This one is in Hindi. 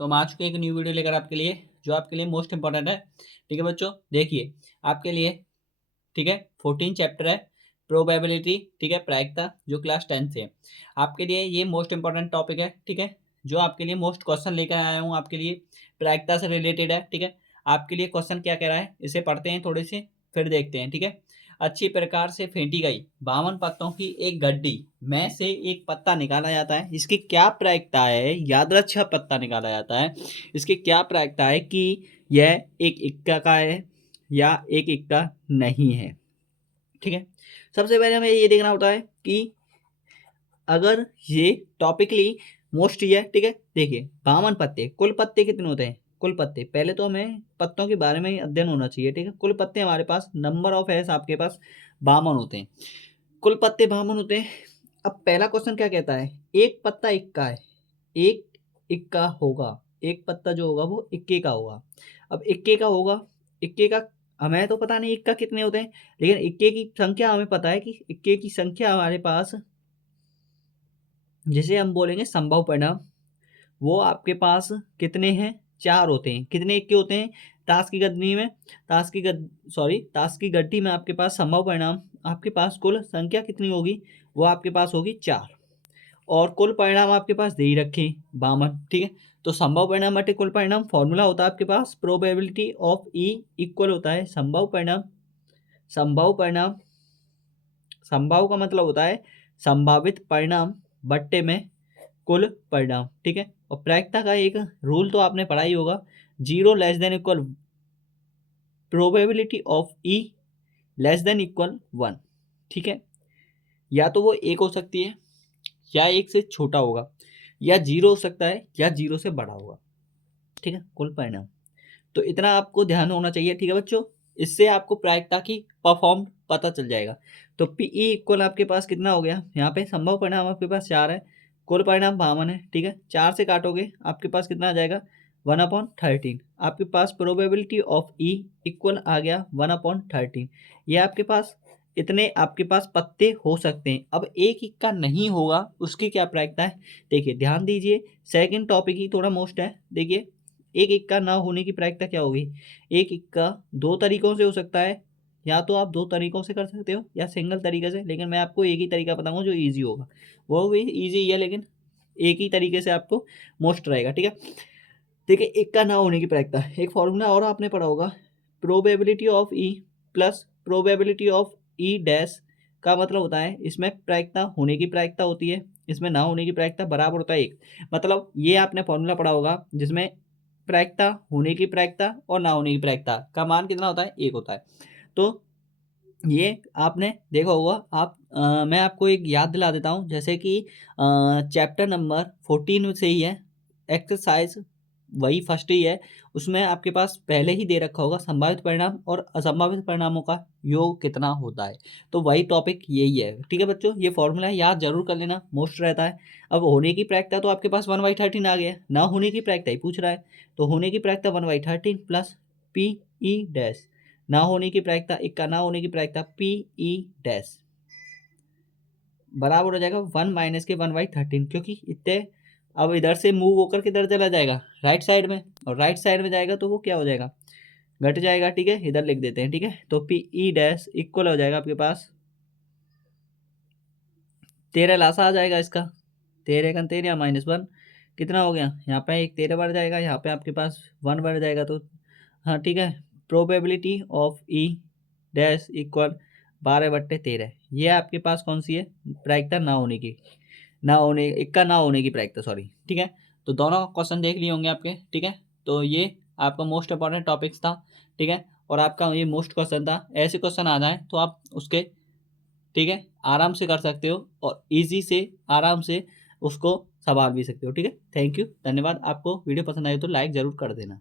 तो हम आ चुके हैं एक न्यू वीडियो लेकर आपके लिए, जो आपके लिए मोस्ट इंपॉर्टेंट है। ठीक है बच्चों, देखिए आपके लिए, ठीक है, 14 चैप्टर है प्रोबेबिलिटी, ठीक है, प्रायिकता, जो क्लास 10 से है। आपके लिए ये मोस्ट इंपॉर्टेंट टॉपिक है, ठीक है, जो आपके लिए मोस्ट क्वेश्चन लेकर आया हूँ आपके लिए, प्रायिकता से रिलेटेड है। ठीक है, आपके लिए क्वेश्चन क्या कह रहा है, इसे पढ़ते हैं थोड़े से, फिर देखते हैं। ठीक है, अच्छी प्रकार से फेंटी गई 52 पत्तों की एक गड्डी में से एक पत्ता निकाला जाता है, इसकी क्या प्रायिकता है, याद रक्षा पत्ता निकाला जाता है, इसकी क्या प्रायिकता है कि यह एक इक्का का है या एक इक्का नहीं है। ठीक है, सबसे पहले हमें ये देखना होता है कि अगर ये टॉपिकली मोस्ट ही है। ठीक है, देखिए 52 पत्ते, कुल पत्ते कितने होते हैं, कुल पत्ते, पहले तो हमें पत्तों के बारे में ही अध्ययन होना चाहिए। ठीक है, कुल पत्ते हमारे पास, नंबर ऑफ एस आपके पास 52 होते हैं, कुल पत्ते 52 होते हैं। अब पहला क्वेश्चन क्या कहता है, एक पत्ता इक्का है, एक इक्का होगा, एक पत्ता जो होगा वो इक्के का होगा। अब इक्के का होगा, इक्के का हमें तो पता नहीं इक्का कितने होते हैं, लेकिन इक्के की संख्या हमें पता है कि इक्के की संख्या हमारे पास, जिसे हम बोलेंगे संभव परिणाम, वो आपके पास कितने हैं, 4 होते हैं। कितने इक्के होते हैं, ताश की गद्दी में, ताश की गड्डी में आपके पास संभव परिणाम, आपके पास कुल संख्या कितनी होगी, वो आपके पास होगी 4, और कुल परिणाम आपके पास दे ही रखे 52। ठीक है, तो संभव परिणाम बटे कुल परिणाम, फॉर्मूला होता है आपके पास प्रोबेबिलिटी ऑफ ई इक्वल होता है संभव परिणाम, संभव परिणाम, संभव का मतलब होता है संभावित परिणाम बट्टे में कुल परिणाम। ठीक है, और प्रायिकता का एक रूल तो आपने पढ़ा ही होगा, 0 less than equal probability of E less than equal 1। ठीक है, या तो वो 1 हो सकती है, या 1 से छोटा होगा, या 0 हो सकता है, या 0 से बड़ा होगा। ठीक है, कुल परिणाम, तो इतना आपको ध्यान होना चाहिए। ठीक है बच्चों, इससे आपको प्रायिकता की परफॉर्म पता चल जाएगा। तो पीई इक्वल आपके पास कितना हो गया, यहाँ पे संभव परिणाम आपके पास 4 है, कुल परिणाम 52 है। ठीक है, 4 से काटोगे आपके पास कितना आ जाएगा, 1/13। आपके पास प्रोबेबिलिटी ऑफ ई इक्वल आ गया 1/13। ये आपके पास इतने आपके पास पत्ते हो सकते हैं। अब एक इक्का नहीं होगा, उसकी क्या प्रायिकता है, देखिए ध्यान दीजिए, सेकंड टॉपिक ही थोड़ा मोस्ट है। देखिए एक इक्का ना होने की प्रायिकता क्या होगी, एक इक्का 2 तरीकों से हो सकता है, या तो आप 2 तरीकों से कर सकते हो या सिंगल तरीके से, लेकिन मैं आपको एक ही तरीका बताऊंगा जो ईजी होगा, वो भी ईजी ही है, लेकिन एक ही तरीके से आपको मोस्ट रहेगा। ठीक है, देखिए इक्का ना होने की प्रायिकता, एक फॉर्मूला और आपने पढ़ा होगा, probability of E plus probability of E dash, का मतलब होता है इसमें प्रायिकता होने की प्रायिकता होती है, इसमें ना होने की प्रायिकता बराबर होता है 1। मतलब ये आपने फॉर्मूला पढ़ा होगा, जिसमें प्रायिकता होने की प्रायिकता और ना होने की प्रायिकता का मान कितना होता है, 1 होता है। तो ये आपने देखा होगा। मैं आपको एक याद दिला देता हूँ, जैसे कि चैप्टर नंबर 14 से ही है, एक्सरसाइज वही फर्स्ट ही है, उसमें आपके पास पहले ही दे रखा होगा संभावित परिणाम और असंभावित परिणामों का योग कितना होता है, तो वही टॉपिक यही है। ठीक है बच्चों, ये फॉर्मूला याद जरूर कर लेना, मोस्ट रहता है। अब होने की प्रायिकता तो आपके पास 1/13 आ गया, ना होने की प्रायिकता ही पूछ रहा है, तो होने की प्रायिकता 1/13 प्लस पी ई डैश, ना होने की प्रायिकता, इक्का ना होने की प्रायिकता पी ई डैश बराबर हो जाएगा 1 माइनस के 1/13, क्योंकि इतने अब इधर से मूव होकर किधर चला जाएगा, राइट साइड में, और राइट साइड में जाएगा तो वो क्या हो जाएगा, घट जाएगा। ठीक है, इधर लिख देते हैं। ठीक है, तो पी ई डैश इक्वल हो जाएगा आपके पास 13 लासा आ जाएगा इसका, 13 का 13 -1 कितना हो गया, यहाँ पे एक 13 बढ़ जाएगा, यहाँ पे आपके पास 1 बढ़ जाएगा, तो हाँ ठीक है, probability of E dash equal 12/13, ये आपके पास कौन सी है, प्रायिकता ना होने की, ना होने, इक्का ना होने की प्रायिकता, सॉरी। ठीक है, तो दोनों क्वेश्चन देख लिए होंगे आपके। ठीक है, तो ये आपका मोस्ट इंपॉर्टेंट टॉपिक्स था। ठीक है, और आपका ये मोस्ट क्वेश्चन था, ऐसे क्वेश्चन आ जाए तो आप उसके, ठीक है, आराम से कर सकते हो, और इजी से आराम से उसको संभाल भी सकते हो। ठीक है, थैंक यू, धन्यवाद। आपको वीडियो पसंद आए तो लाइक ज़रूर कर देना।